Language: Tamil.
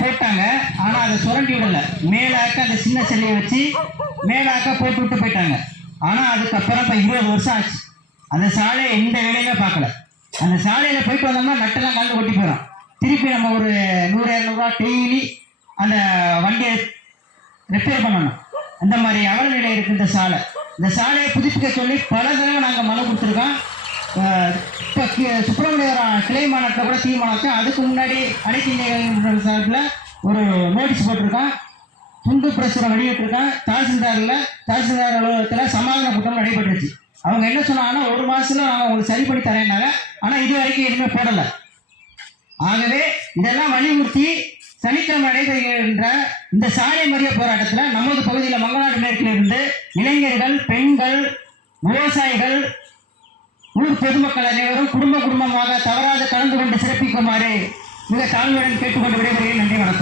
போட்டாங்க. ஆனா அதை சுரண்டி விடல, மேலாக்க அந்த சின்ன சிலையை வச்சு மேலாக்க போட்டு விட்டு போயிட்டாங்க. ஆனா அதுக்கப்புறம் இப்ப 20 வருஷம் ஆச்சு, அந்த சாலையை எந்த வேலையுமே பார்க்கல. அந்த சாலையில போயிட்டு வந்தோம்னா நட்டெல்லாம் கலந்து கொட்டி போயிடும். திருப்பி நம்ம ஒரு 100-200 ரூபா டெய்லி அந்த வண்டியை ரிப்பேர் பண்ணணும். அந்த மாதிரி அவல நிலை இருக்கு இந்த சாலை. இந்த சாலையை புதுப்பிக்க சொல்லி பல தடவை நாங்கள் மனு கொடுத்துருக்கோம். இப்போ சுப்பிரமணியபுரம் கிளை மாநாட்டில் கூட தீர்மானம். அதுக்கு முன்னாடி அனைத்து இந்திய சார்பில் ஒரு நோட்டீஸ் போட்டிருக்கோம், துண்டு பிரசுரம் வெளியிட்டிருக்கோம். தாசில்தார் அலுவலகத்தில் சமாதான கூட்டம் நடைபெற்றுச்சு. அவங்க என்ன சொன்னாங்கன்னா 1 மாதத்துல நாங்கள் உங்களுக்கு சரி பண்ணி தரேன்னாங்க. ஆனால் இது வரைக்கும் எதுவுமே போடலை. ஆகவே இதெல்லாம் வலியுறுத்தி சனிக்கிழமை நடைபெறுகின்ற இந்த சாலை மறியல் போராட்டத்தில் நமது பகுதியில் மங்களாடு மேற்கில் இருந்து இளைஞர்கள், பெண்கள், விவசாயிகள், ஊர் பொதுமக்கள் அனைவரும் குடும்பமாக தவறாது கலந்து கொண்டு சிறப்பிக்குமாறு மிக தாழ்மையுடன் கேட்டுக்கொண்டு விடைபெறுகிறேன். நன்றி, வணக்கம்.